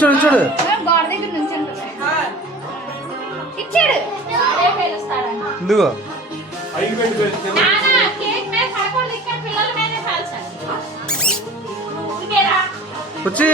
చూడు చూడు ఇదిగో వచ్చి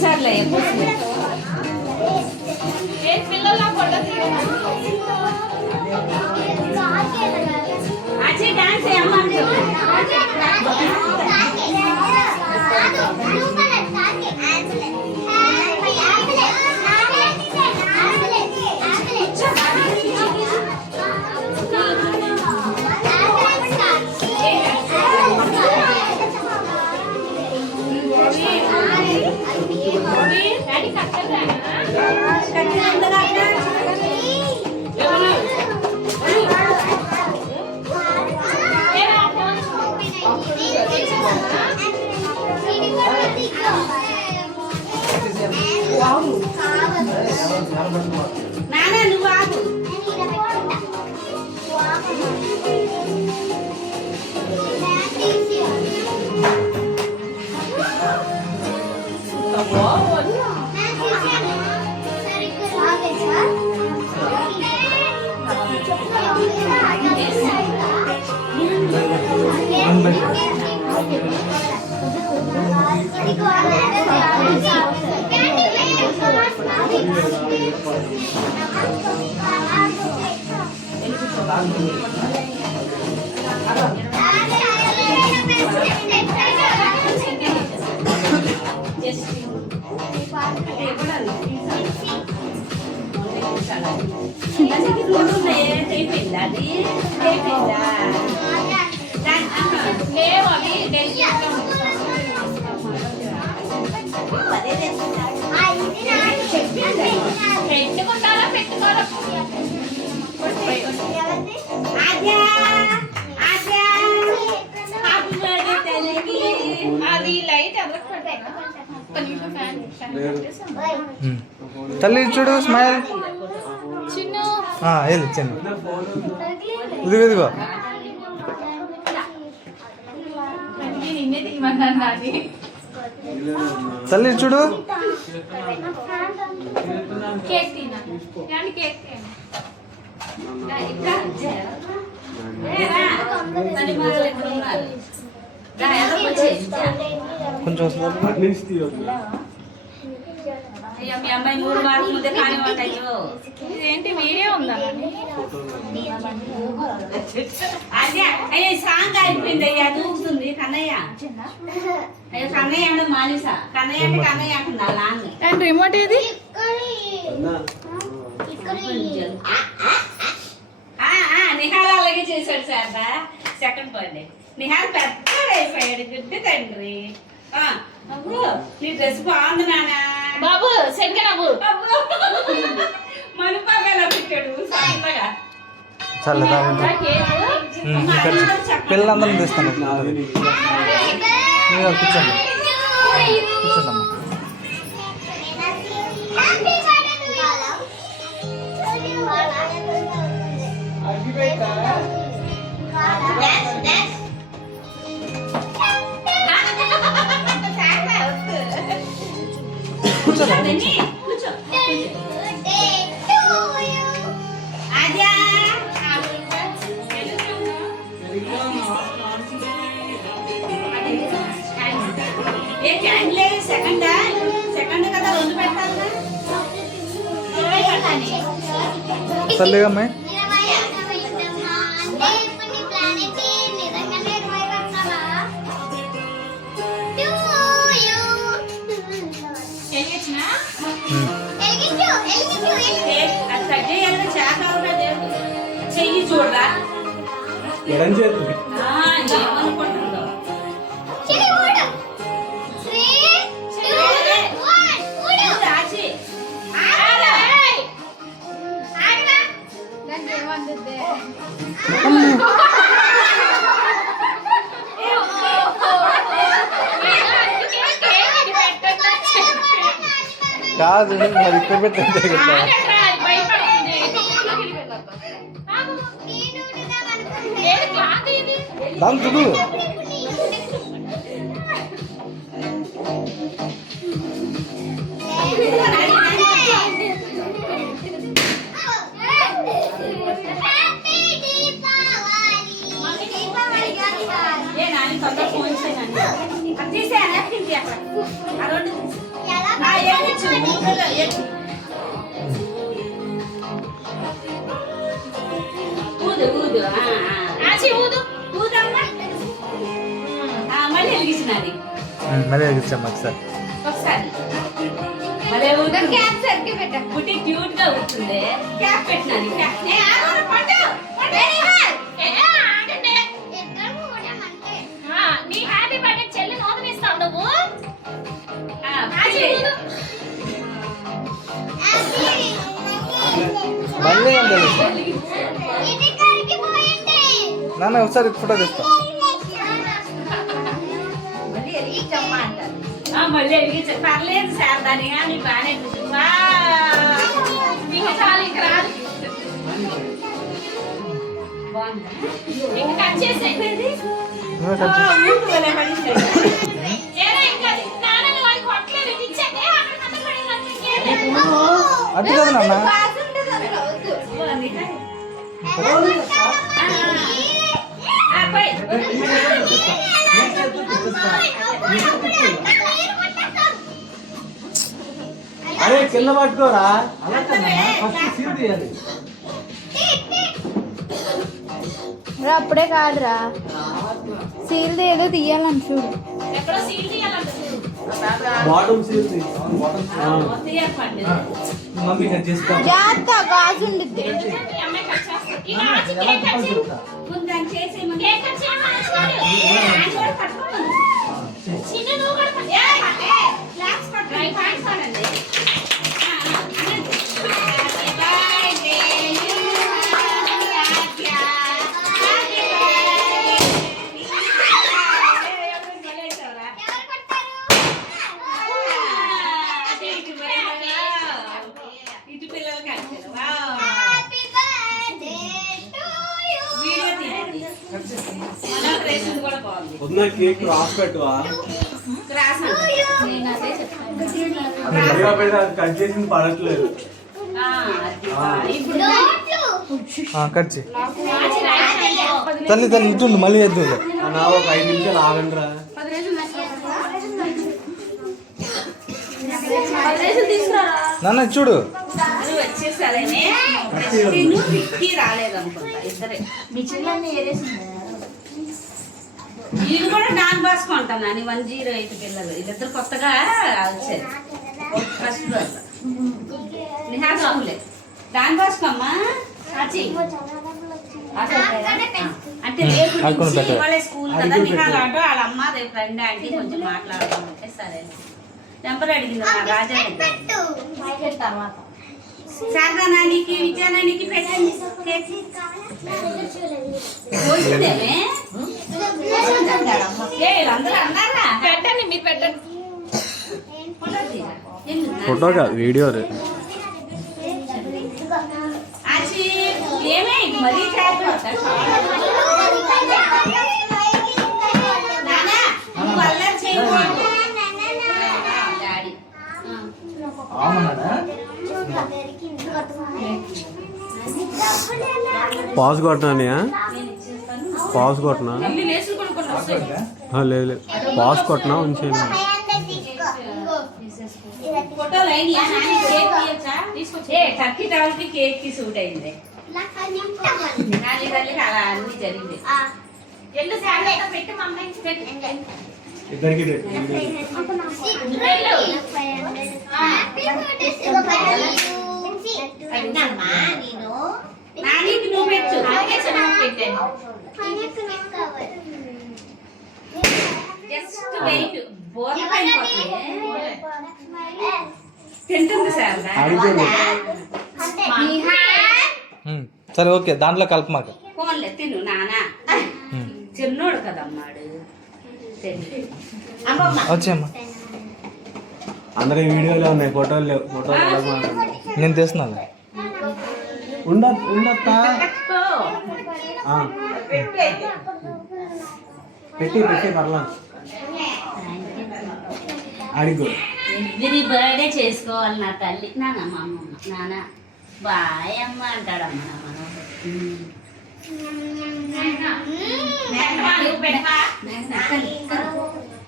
సర్లే అచ్చి డాన్స్ నానా నువ్వు ఆగు తల్లి చూడు స్మైల్ వెళ్ళు చిన్న ఇదిగో ఇదిగో తల్లి చూడు కొంచెం మీ అమ్మాయి 3 మార్కులు ముందే కానీ ఉంటాయో ఏంటి వీడియో ఉందా అదే అయ్యో సాంగ్ అయిపోయింది అయ్యా దూకుతుంది కన్నయ్య అయ్యో కన్నయ్య అంటే మానేసా కన్నయ్య అంటే కన్నయ్య అంటుందా నాన్న అండ్ రిమోట్ ఏది నిహాల్ అలాగే చేశాడు సార్ సెకండ్ బర్త్డే నిహాల్ పెద్దగా అయిపోయాడు గుడ్డి తండ్రి నీ డ్రెస్ బాగుంది నాన్న బాబు శంకరాబు మనుపాగా పెట్టాడు సాయంగా పిల్లలందరం తీస్తాను కూర్చోండి కూర్చోండమ్మా చల్లిగా అమ్మాయి చెయ్యి చూడరా ఎడం చేతి ఏమనుకుంటుందో కాదు మరి ఇక్కడ పెట్టండి కదా. ఆగండ్రా, భయపడుతుంది. లోపలికి వెళ్ళొద్దు. ఆగు. ఏది క్లాత్ ఇది? దాని తుడు ఏ నాని తొందర ఫోన్ చేయనండి. అది తీసే napkin తీ అక్కడ. ఆ రెండు తీసి. ఎక్కించు. ఎక్కి. ఊదు ఊదు. ఆచి ఊదు. ఊదమ్మా. మళ్ళీ వెలిగించినది మళ్ళీ ఇచ్చాము ఒకసారి. ఒకసారి మళ్ళీ ఊదు. క్యాప్ సరిగ్గా పెట్ట. పుట్టి క్యూట్ గా ఉంటుంది. క్యాప్ పెట్టినది. ఆగండి. నీ హ్యాపీ బర్త్డే చెల్లి నోదనిస్తావు నువ్వు. ఆచి ఊదు. మళ్ళీ ఏం తెలుసు నాన్న ఒకసారి ఫోటో తీస్తా. మళ్ళీ వెలిగించు. పర్లేదు సార్ దాని కానీ బాగానే ఇంకా చాలు, ఇంకా రాదు. బాగుందా ఇంకా కట్ చేసేయ్. నువ్వే కట్ చేయి. ఏరా ఇంకా నాన్న వాడికి కొట్టలేదు. ఇది ఇచ్చేదే అక్కడ కింద పడింది ఇంకేం. అటు కదా నాన్న. అరే కింద పట్టుకోరా. అలా ఫస్ట్ సీల్ తీయాలి. అప్పుడే కాదురా సీల్ ఏదో తీయాలని చూడు. ఎక్కడో సీల్ తీయాలంట చూడు. బాటమ్ సీల్ తీ. మమ్మీ కట్ చేస్తా. జాగ్రత్త గాజు ఉండిద్ది. ఈ అమ్మాయి కట్ చేస్తా. ఈ ఆచి కేక్ కట్ చేయి. కేక్ కట్ చేయి. చిన్న నువ్వు కూడా కట్ చేయి. రైట్ హ్యాండ్స్ అనండి. ఇటు పిల్లలకి కూడా బాగుంది. వద్దా కేక్ రాసి పెట్టువా. కట్ చేసింది పడట్లేదు. ఇప్పుడు కట్ చేయి. తల్లి తల్లి ఇటు మళ్ళీ ఎద్దు. నా ఒక 5 నిమిషాలు ఆగండిరా. నాన్న చూడు అది వచ్చేసరేనే విక్కీ రాలేదనుకుంటా ఇద్దరే. వీళ్ళు కూడా డాన్ బాస్కో అంటాను అని 108 పిల్లలు వీళ్ళిద్దరు కొత్తగా వచ్చారు ఫస్ట్ రోజు. నిహాల్ స్కూలే డాన్ బాస్కో అమ్మా. అంటే రేపు నుంచి వాళ్ళే స్కూల్ కదా. నిహాల్ ఆటో వాళ్ళ అమ్మ రేపు ఫ్రెండ్ ఆంటీ కొంచెం మాట్లాడమంటే సరే నెంబర్ అడిగింది నా రాజా శారదా నానికి విజయ నానికి పెట్టండి కేక్. పోసిందేమే అందరూ అన్నారా పెట్టండి, మీరు పెట్టండి. ఫోటో కాదు వీడియో. ఆచి ఏమే ఇది మరీ నానా నువ్వు అల్లరి చేయకూడదు. డాడీ పాజ్ కొట్టినా. పాజ్ కొట్టినా. మమ్మీ లేసులు కొనుక్కొని వస్తాయి. లేదు లేదు పాజ్ కొట్టినా ఉంచేయండి. ఫోటోలు అయినాయా? నాని కేక్ తీయచ్చా? తీసుకొచ్చి టర్కీ టవల్కి కేక్ కి సూట్ అయింది. నాని తల్లికి అలా అన్ని జరిగింది. ఎల్లు శారదా పెట్టి మా అమ్మాయికి పెట్టు. ఇద్దరికి నానికి నువ్వు పెట్టు. జస్ట్ వెయిట్ బోర్ల పైన తింటుంది సార్. సరే ఓకే దాంట్లో కలపమాక. ఫోన్లే తిను నానా. చిన్నోడు కదమ్మాడు. వచ్చేమ్మా అందరూ వీడియోలో ఉన్నాయి, ఫోటోలు లేవు. ఫోటోలు ఎలా మాట్లాడుతున్నారు? నేను తీస్తున్నాను. ఉండత్తా పెట్టి పర్లా అడిగు. ఎవ్రీ బర్త్డే చేసుకోవాలి నా తల్లి. నాన్న మా అమ్మమ్మ నాన్న బాయ్ అమ్మ అంటాడమ్మ నా మనోడు.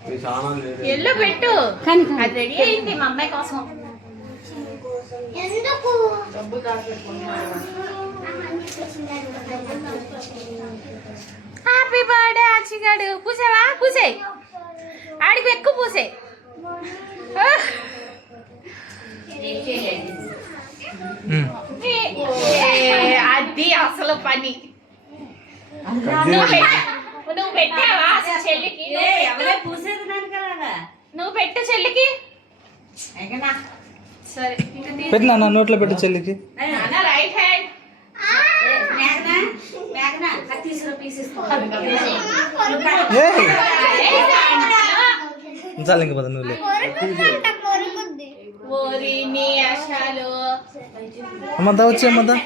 మీ సామాన్లు లేదు. ఎల్లు పెట్టు కానీ అది రెడీ అయింది మా అమ్మాయి కోసం. హ్యాపీ బర్త్డే అచ్చిగాడు. పూసావా? పూసే ఆడికి ఎక్కువ పూసే. అది అసలు పని. నువ్వు పెట్టావా అసలు చెల్లికి? ఎవరే పూసేది దానికి అలాగా. నువ్వు పెట్టు చెల్లికి. సరే ఇంకా పెట్టు నాన్న, నోట్లో పెట్టు చెల్లికి. నాన్న రైట్ హ్యాండ్. మేఘనా మేఘనా తీసుకురా పీసేసుకోవాలి. ఏయ్, చాలు ఇంక పద నువ్వు. ఓరి నీ అశాలు. అమ్మద్దా వచ్చి అమ్మద్దా.